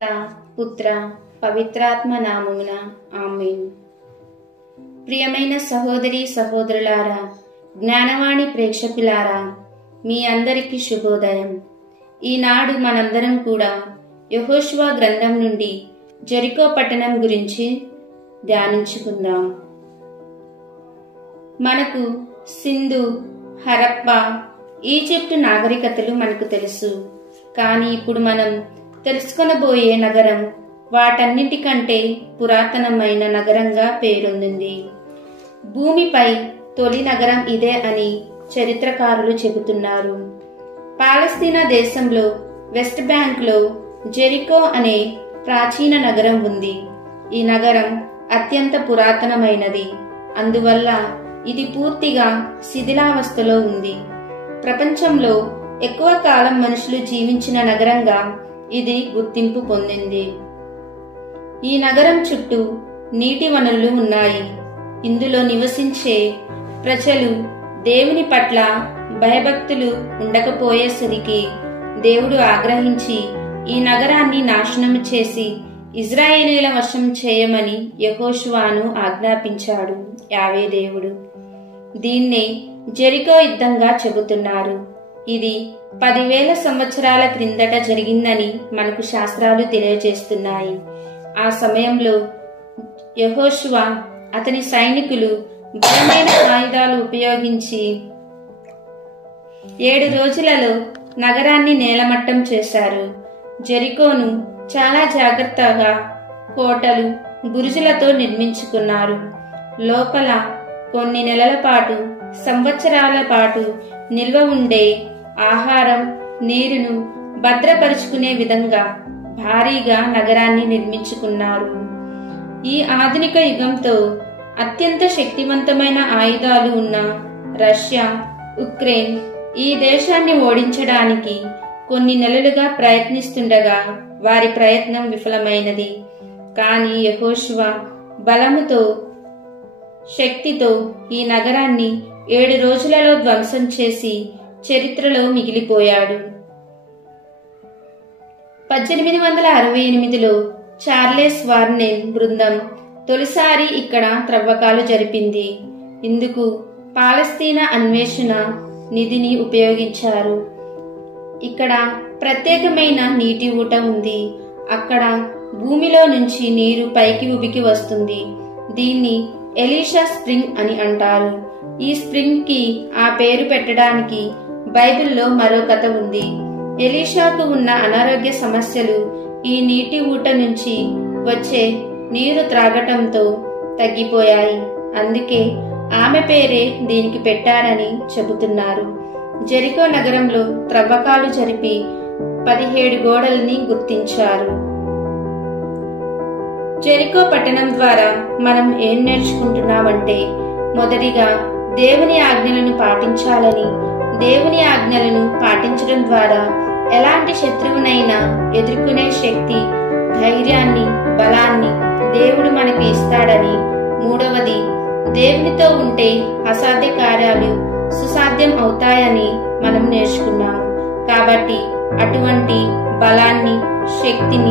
పుత్ర పవిత్రాత్మ నామమున ఆమేన్. ప్రియమైన సహోదరి సహోదరులారా, జ్ఞానవాణి ప్రేక్షకులారా, మీ అందరికీ శుభోదయం. ఈనాడు మనందరం కూడా యెహోషువ గ్రంథం నుండి జెరికో పట్టణం గురించి ధ్యానించుకుందాం. మనకు సింధు, హరప్ప, ఈజిప్ట్ నాగరికతలు మనకు తెలుసు. కానీ ఇప్పుడు మనం తెలుసుకొనబోయే నగరం వాటన్నింటికంటే పురాతనమైన నగరంగా పేరొందింది. భూమిపై తొలి నగరం ఇదే అని చరిత్రకారులు చెబుతున్నారు. పాలస్తీనా దేశంలో వెస్ట్ బ్యాంక్లో జెరికో అనే ప్రాచీన నగరం ఉంది. ఈ నగరం అత్యంత పురాతనమైనది. అందువల్ల ఇది పూర్తిగా శిథిలావస్థలో ఉంది. ప్రపంచంలో ఎక్కువ కాలం మనుషులు జీవించిన నగరంగా ఇది గుర్తింపు పొందింది. ఈ నగరం చుట్టూ నీటి వనరులు ఉన్నాయి. ఇందులో నివసించే ప్రజలు దేవుని పట్ల భయభక్తులు ఉండకపోయేసరికి దేవుడు ఆగ్రహించి ఈ నగరాన్ని నాశనం చేసి ఇజ్రాయేలీల వశం చేయమని యెహోషువను ఆజ్ఞాపించాడు యావే దేవుడు. దీన్నే జెరికో యుద్ధంగా చెబుతున్నారు. ఇది 10,000 సంవత్సరాల క్రిందట జరిగిందని మనకు శాస్త్రాలు తెలియజేస్తున్నాయి. ఆ సమయంలో యెహోషువ అతని సైనికులు బలమైన ఆయుధాలు ఉపయోగించి 7 రోజులలో నగరాన్ని నేలమట్టం చేశారు. జెరికోను చాలా జాగ్రత్తగా కోటలు, బురుజులతో నిర్మించుకున్నారు. లోపల కొన్ని నెలల పాటు, సంవత్సరాల పాటు నిల్వ ఉండే ఆహారం, నీరును భద్రపరుచుకునే విధంగా భారీగా నగరాన్ని నిర్మించుకున్నారు. ఈ ఆధునిక యుగంతో అత్యంత శక్తివంతమైన ఆయుధాలు ఉన్న రష్యా, ఉక్రెయిన్ ఈ దేశాన్ని ఓడించడానికి కొన్ని నెలలుగా ప్రయత్నిస్తుండగా వారి ప్రయత్నం విఫలమైనది. కానీ యెహోషువ బలముతో, శక్తితో ఈ నగరాన్ని 7 రోజులలో ధ్వంసం చేసి చరిత్రలో మిగిలిపోయాడు. 1868లో చార్లెస్ వార్నెన్ బృందం తొలిసారి ఇక్కడ త్రవ్వకాలు జరిపింది. ఇందుకు పాలస్తీనా అన్వేషణ నిధిని ఉపయోగించారు. ఇక్కడ ప్రత్యేకమైన నీటి ఊట ఉంది. అక్కడ భూమిలో నుంచి నీరు పైకి ఉబికి వస్తుంది. దీన్ని ఎలీషా స్ప్రింగ్ అని అంటారు. ఈ స్ప్రింగ్ కి ఆ పేరు పెట్టడానికి బైబిల్లో మరో కథ ఉంది. ఎలీషాకు ఉన్న అనారోగ్య సమస్యలు ఈ నీటి ఊట నుంచి వచ్చే నీరు త్రాగటంతో తగ్గిపోయాయి. అందుకే ఆమె పేరే దీనికి పెట్టారని చెబుతున్నారు. జెరికో నగరంలో త్రవ్వకాలు జరిపి 17 గోడల్ని గుర్తించారు. జెరికో పట్టణం ద్వారా మనం ఏం నేర్చుకుంటున్నామంటే, మొదటిగా దేవుని ఆజ్ఞలను పాటించాలని, దేవుని ఆజ్ఞలను పాటించడం ద్వారా ఎలాంటి శత్రువునైనా ఎదుర్కొనే శక్తి, ధైర్యాన్ని, బలాన్ని దేవుడు మనకి ఇస్తాడని. మూడవది, దేవునితో ఉంటే అసాధ్య కార్యాలు సుసాధ్యం అవుతాయని మనం నేర్చుకున్నాము. కాబట్టి అటువంటి బలాన్ని, శక్తిని